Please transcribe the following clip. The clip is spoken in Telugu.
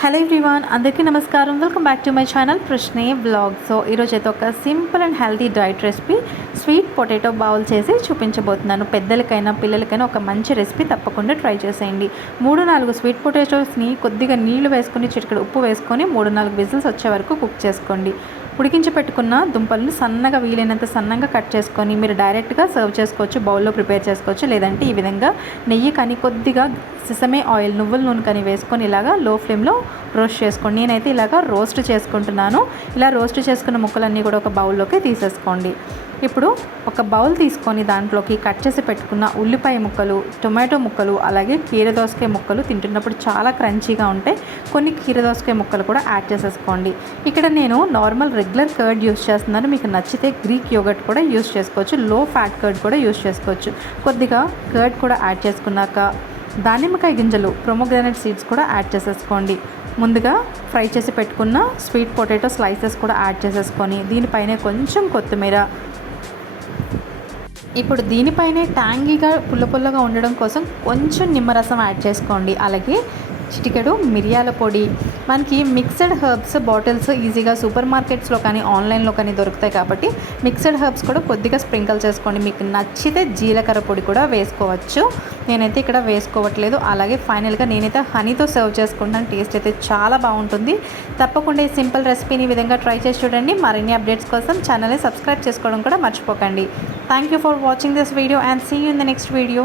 హలో ఎవ్రీవాన్ అందరికీ నమస్కారం. Welcome back to my channel ప్రశ్నే బ్లాగ్ సో ఈరోజు అయితే ఒక simple and healthy diet recipe sweet potato bowl చేసి చూపించబోతున్నాను. పెద్దలకైనా పిల్లలకైనా ఒక మంచి రెసిపీ తప్పకుండా ట్రై చేసేయండి. మూడు నాలుగు స్వీట్ పొటాటోస్ని కొద్దిగా నీళ్ళు వేసుకొని చిటికడ ఉప్పు వేసుకొని మూడు నాలుగు విజిల్స్ వచ్చే వరకు కుక్ చేసుకోండి. ఉడికించి పెట్టుకున్న దుంపలను సన్నగా వీలైనంత సన్నగా కట్ చేసుకొని మీరు డైరెక్ట్గా సర్వ్ చేసుకోవచ్చు బౌల్లో ప్రిపేర్ చేసుకోవచ్చు లేదంటే ఈ విధంగా నెయ్యి కానీ కొద్దిగా సిసమే ఆయిల్ నువ్వుల నూనె కానీ వేసుకొని ఇలాగా లో ఫ్లేమ్లో రోస్ట్ చేసుకోండి. నేనైతే ఇలాగా రోస్ట్ చేసుకుంటున్నాను. ఇలా రోస్ట్ చేసుకున్న ముక్కలన్నీ కూడా ఒక బౌల్లోకి తీసేసుకోండి. ఇప్పుడు ఒక బౌల్ తీసుకొని దాంట్లోకి కట్ చేసి పెట్టుకున్న ఉల్లిపాయ ముక్కలు టొమాటో ముక్కలు అలాగే కీరదోసకాయ ముక్కలు తింటున్నప్పుడు చాలా క్రంచీగా ఉంటాయి. కొన్ని కీరదోసకాయ ముక్కలు కూడా యాడ్ చేసేసుకోండి. ఇక్కడ నేను నార్మల్ రెగ్యులర్ కర్డ్ యూస్ చేస్తున్నాను. మీకు నచ్చితే గ్రీక్ యోగట్ కూడా యూస్ చేసుకోవచ్చు. లో ఫ్యాట్ కర్డ్ కూడా యూస్ చేసుకోవచ్చు. కొద్దిగా కర్డ్ కూడా యాడ్ చేసుకున్నాక దానిమ్మకాయ గింజలు ప్రొమోగ్రానైట్ సీడ్స్ కూడా యాడ్ చేసేసుకోండి. ముందుగా ఫ్రై చేసి పెట్టుకున్న స్వీట్ పొటాటో స్లైసెస్ కూడా యాడ్ చేసేసుకొని దీనిపైనే కొంచెం కొత్తిమీర. ఇప్పుడు దీనిపైనే ట్యాంగీగా పుల్ల పుల్లగా ఉండడం కోసం కొంచెం నిమ్మరసం యాడ్ చేసుకోండి. అలాగే చిటికెడు మిరియాల పొడి. మనకి మిక్స్డ్ హర్బ్స్ బాటిల్స్ ఈజీగా సూపర్ మార్కెట్స్లో కానీ ఆన్లైన్లో కానీ దొరుకుతాయి కాబట్టి మిక్స్డ్ హర్బ్స్ కూడా కొద్దిగా స్ప్రింకిల్ చేసుకోండి. మీకు నచ్చితే జీలకర్ర పొడి కూడా వేసుకోవచ్చు. నేనైతే ఇక్కడ వేసుకోవట్లేదు. అలాగే ఫైనల్గా నేనైతే హనీతో సర్వ్ చేసుకుంటాను. టేస్ట్ అయితే చాలా బాగుంటుంది. తప్పకుండా ఈ సింపుల్ రెసిపీని ఈ విధంగా ట్రై చేసి చూడండి. మరిన్ని అప్డేట్స్ కోసం ఛానల్ని సబ్స్క్రైబ్ చేసుకోవడం కూడా మర్చిపోకండి. Thank you for watching this video and see you in the next video